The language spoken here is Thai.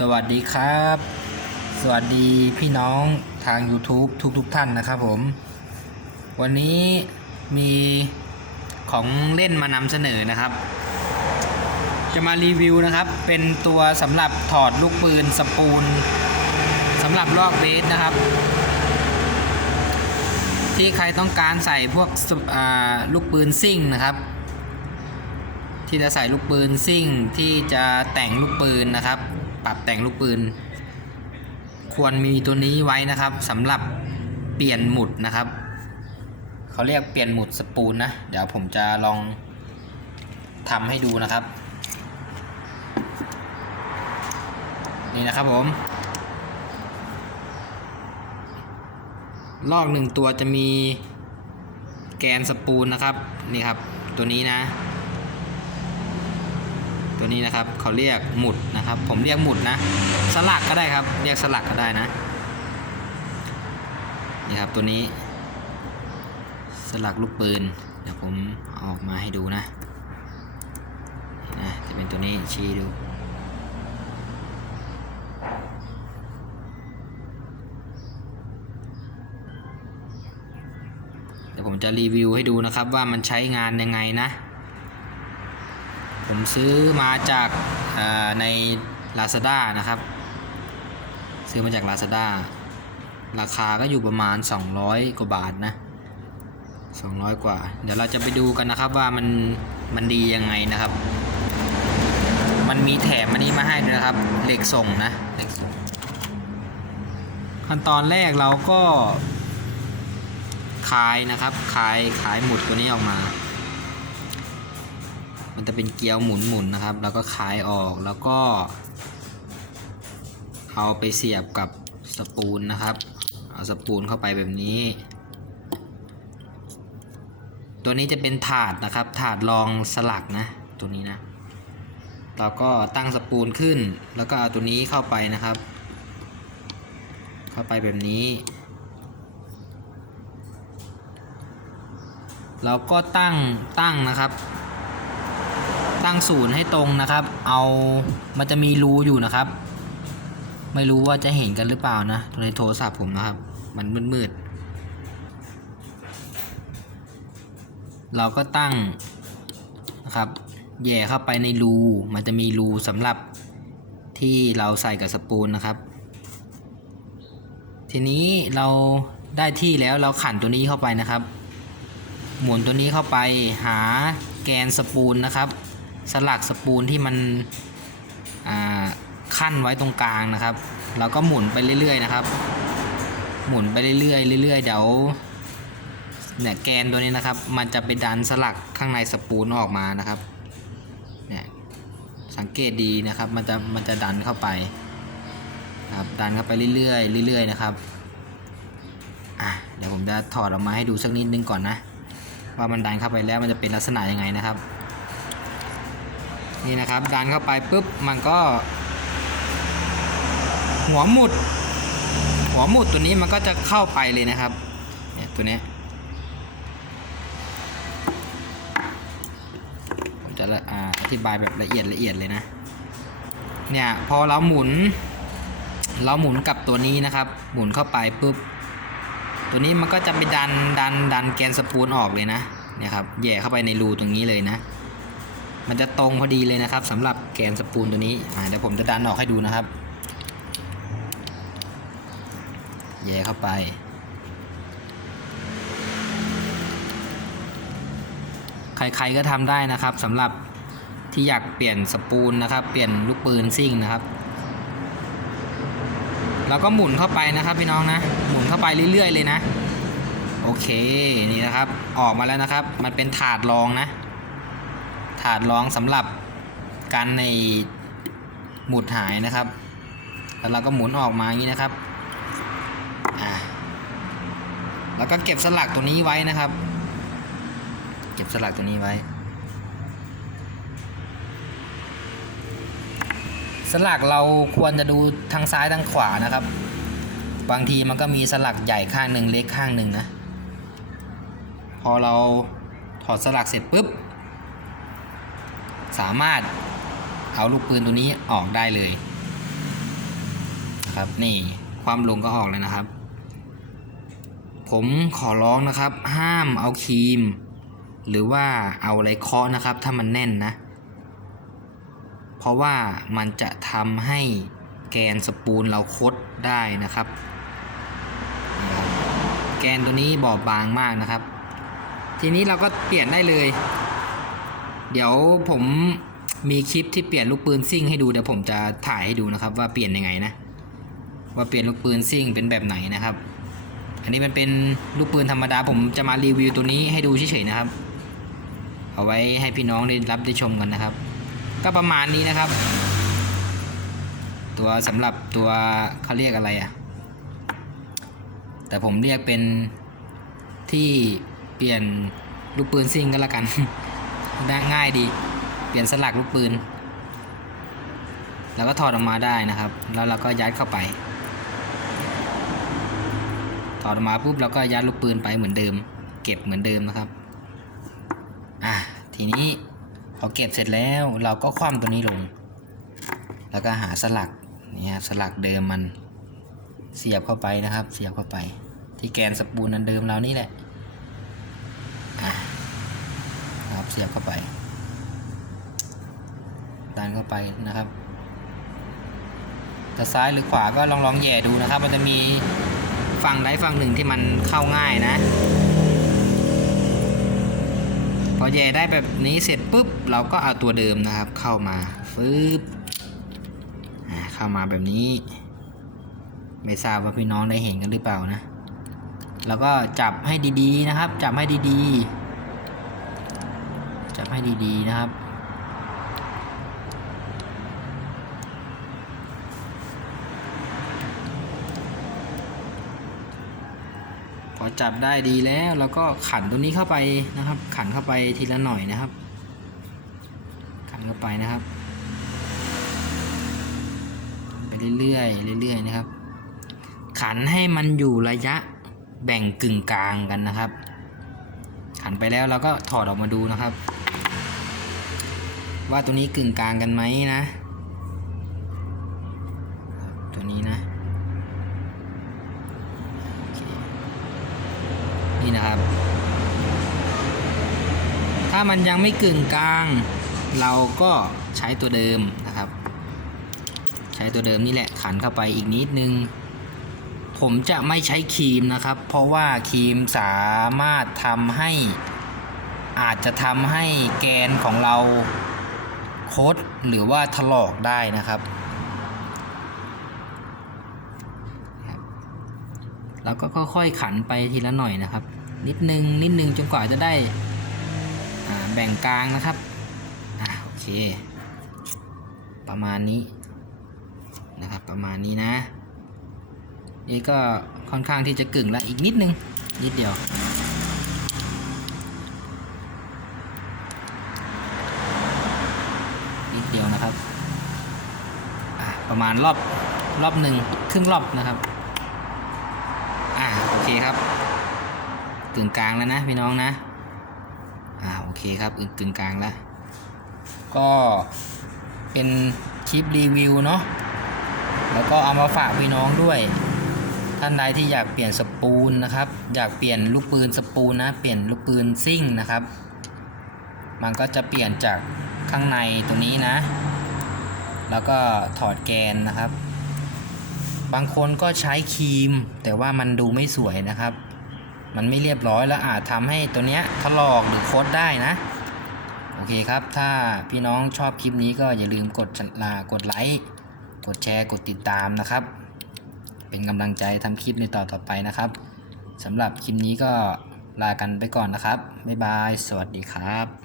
สวัสดีครับ สวัสดีพี่น้องทาง YouTube ทุกๆทท่านนะครับผม วันนี้มีของเล่นมานำเสนอนะครับ จะมารีวิวนะครับ เป็นตัวสำหรับถอดลูกปืนสปูลสำหรับลอกเบสนะครับ ที่ใครต้องการใส่พวกลูกปืนซิ่งนะครับที่จะใส่ลูกปืนซิ่งที่จะแต่งลูกปืนนะครับ ปรับแต่งลูกปืน ควรมีตัวนี้ไว้นะครับสำหรับเปลี่ยนหมุดนะครับ เขาเรียกเปลี่ยนหมุดสปูลนะ เดี๋ยวผมจะลองทำให้ดูนะครับ นี่นะครับผม ลอกหนึ่งตัวจะมีแกนสปูลนะครับ นี่ครับ ตัวนี้นะ ตัวนี้นะครับเขาเรียกหมุดนะครับ ผมเรียกหมุดนะ สลักก็ได้ครับ เรียกสลักก็ได้นะนี่ครับตัวนี้ สลักลูกปืนเดี๋ยวผมอออกมาให้ดูนะนะจะเป็นตัวนี้ชี้ดูเดี๋ยวผมจะรีวิวให้ดูนะครับว่ามันใช้งานยังไงนะ ผมซื้อมาจากาใน Lazada นะครับ ซื้อมาจาก Lazada ราคาก็อยู่ประมาณ 200 กว่าบาทนะ 200 กว่า เดี๋ยวเราจะไปดูกันนะครับว่ามันมันดียังไงนะครับ มันมีแถมอันนี้มาให้ด้วยนะครับเหล็กส่งนะเหล็กส่งขั้นตอนแรกเราก็คายนะครับคายขายหมุดตัวนี้ออกมา มันจะเป็นเกลียวหมุนหมุนๆนะครับ แล้วก็คลายออกแล้วก็ เอาไปเสียบกับสปูลนะครับ เอาสปูลเข้าไปแบบนี้ ตัวนี้จะเป็นถาดนะครับ ถาดรองสลักนะตัวนี้นะเราก็ตั้งสปูลขึ้น แล้วก็เอาตัวนี้เข้าไปนะครับ เข้าไปแบบนี้เราก็ตั้งตั้งนะครับ ตั้งศูนย์ให้ตรงนะครับ เอามันจะมีรูอยู่นะครับ ไม่รู้ว่าจะเห็นกันหรือเปล่านะในโทรศัพท์ผมนะครับ มันมืดๆเราก็ตั้งนะครับแย่เข้าไปในรูมันจะมีรูสำหรับที่เราใส่กับสปูลนะครับ ทีนี้เราได้ที่แล้วเราขันตัวนี้เข้าไปนะครับ หมุนตัวนี้เข้าไปหาแกนสปูลนะครับ สลักสปูลที่มันขั้นไว้ตรงกลางนะครับเราก็หมุนไปเรื่อยๆนะครับ หมุนไปเรื่อยๆเรื่อยๆเดี๋ยวเนี่ยแกนตัวนี้นะครับ มันจะไปดันสลักข้างในสปูลออกมานะครับเนี่ยสังเกตดีนะครับ มันจะมันจะดันเข้าไปนะครับดันเข้าไปเรื่อยๆเรื่อยๆนะครับอะเดี๋ยวผมจะถอดออกมาให้ดูสักนิดนึงก่อนนะ ว่ามันดันเข้าไปแล้วมันจะเป็นลักษณะยังไงนะครับ นี่นะครับ ดันเข้าไปปุ๊บมันก็ หัวหมุด หัวหมุดตัวนี้มันก็จะเข้าไปเลยนะครับเนี่ยตัวนี้ผมจะละอ่าอธิบายแบบละเอียดละเอียดเลยนะเนี่ยพอเราหมุน เราหมุนกับตัวนี้นะครับ หมุนเข้าไปปุ๊บตัวนี้มันก็จะไปดันดันดันแกนสปูลออกเลยนะเนี่ยครับแย่เข้าไปในรูตรงนี้เลยนะ มันจะตรงพอดีเลยนะครับสำหรับแกนสปูลตัวนี้อ่าเดี๋ยวผมจะดันออกให้ดูนะครับแย่เข้าไป ใครๆก็ทำได้นะครับสำหรับที่อยากเปลี่ยนสปูลนะครับ เปลี่ยนลูกปืนซิ่งนะครับเราก็หมุนเข้าไปนะครับพี่น้องนะ หมุนเข้าไปเรื่อยๆเลยนะ โอเค นี่นะครับ ออกมาแล้วนะครับ มันเป็นถาดรองนะ ถาดรองสำหรับการในหมุดหายนะครับ แล้วเราก็หมุนออกมาอย่างนี้นะครับอ่าแล้วก็เก็บสลักตัวนี้ไว้นะครับ เก็บสลักตัวนี้ไว้ สลักเราควรจะดูทางซ้ายทางขวานะครับ บางทีมันก็มีสลักใหญ่ข้างหนึ่งเล็กข้างหนึ่งนะ พอเราถอดสลักเสร็จปุ๊บ สามารถเอาลูกปืนตัวนี้ออกได้เลยนะครับนี่ความลงก็ออกแล้วนะครับ ผมขอร้องนะครับ ห้ามเอาครีม หรือว่าเอาอะไรเคาะนะครับ ถ้ามันแน่นนะ เพราะว่ามันจะทำให้แกนสปูลเราคดได้นะครับนะครับ แกนตัวนี้บอบบางมากนะครับ ทีนี้เราก็เปลี่ยนได้เลย เดี๋ยวผมมีคลิปที่เปลี่ยนลูกปืนซิ่งให้ดูเดี๋ยวผมจะถ่ายให้ดูนะครับ ว่าเปลี่ยนยังไงนะ ว่าเปลี่ยนลูกปืนซิ่งเป็นแบบไหนนะครับ อันนี้มันเป็นลูกปืนธรรมดา ผมจะมารีวิวตัวนี้ให้ดูเฉยๆนะครับ เอาไว้ให้พี่น้องได้รับได้ชมกันนะครับ ก็ประมาณนี้นะครับ ตัวสำหรับตัวเขาเรียกอะไรอะ่ะ แต่ผมเรียกเป็นที่เปลี่ยนลูกปืนซิ่งก็แล้วกัน ได้ง่ายดี เปลี่ยนสลักลูกปืน แล้วก็ถอดออกมาได้นะครับ แล้วเราก็ยัดเข้าไป ถอดออกมาปุ๊บเราก็ยัดลูกปืนไปเหมือนเดิม เก็บเหมือนเดิมนะครับ อะทีนี้พอเก็บเสร็จแล้วเราก็คว่ำตัวนี้ลง แล้วก็หาสลักนี่ครับสลักเดิมมันเสียบเข้าไปนะครับ เสียบเข้าไป ที่แกนสปูลนันเดิมเรานี่แหละอะ สียบเข้าไป ดันเข้าไปนะครับจะซ้ายหรือขวาก็ลองลองแย่ดูนะครับ มันจะมีฝั่งใดฝั่งหนึ่งที่มันเข้าง่ายนะ พอแย่ได้แบบนี้เสร็จปุ๊บ เราก็เอาตัวเดิมนะครับ เข้ามาฟึบเข้ามาแบบนี้ไม่ทราบว่าพี่น้องได้เห็นกันหรือเปล่านะ แล้วก็จับให้ดีๆนะครับ จับให้ดีๆ ให้ดีๆนะครับ พอจับได้ดีแล้วเราก็ขันตัวนี้เข้าไปนะครับ ขันเข้าไปทีละหน่อยนะครับ ขันเข้าไปนะครับ ไปเรื่อยๆเรื่อยๆนะครับ ขันให้มันอยู่ระยะแบ่งกึ่งกลางกันนะครับขันไปแล้วเราก็ถอดออกมาดูนะครับ ว่าตัวนี้กึ่งกลางกันไหมนะ ตัวนี้นะ นี่นะครับ ถ้ามันยังไม่กึ่งกลาง เราก็ใช้ตัวเดิมนะครับ ใช้ตัวเดิมนี่แหละขันเข้าไปอีกนิดนึงผมจะไม่ใช้ครีมนะครับ เพราะว่าครีมสามารถทำให้อาจจะทำให้แกนของเรา คดหรือว่าถลอกได้นะครับ แล้วก็ค่อยๆขันไปทีละหน่อยนะครับ นิดนึงนิดนึงจนกว่าจะได้แบ่งกลางนะครับอ่าโอเค ประมาณนี้นะครับประมาณนี้นะ นี่ก็ค่อนข้างที่จะกึ่งละอีกนิดนึงนิดเดียว นะครับประมาณรอบรอบหนึ่งครึ่งรอบนะครับอ่าโอเคครับกึ่งกลางแล้วนะพี่น้องนะอ่าโอเคครับตึงกึ่งกลางแล้วก็เป็นคลิปรีวิวเนาะแล้วก็เอามาฝากพี่น้องด้วย ท่านใดที่อยากเปลี่ยนสปูลนะครับ อยากเปลี่ยนลูกปืนสปูลนะ เปลี่ยนลูกปืนซิ่งนะครับ มันก็จะเปลี่ยนจากข้างในตรงนี้นะ แล้วก็ถอดแกนนะครับ บางคนก็ใช้ครีม แต่ว่ามันดูไม่สวยนะครับ มันไม่เรียบร้อยแล้วอาจทำให้ตัวเนี้ยถลอกหรือโคดได้นะ โอเคครับ ถ้าพี่น้องชอบคลิปนี้ก็อย่าลืมกดลากดไลค์ กดแชร์ กดติดตามนะครับ เป็นกำลังใจทำคลิปในต่อต่อไปนะครับสำหรับคลิปนี้ก็ลากันไปก่อนนะครับ บ๊ายบาย สวัสดีครับ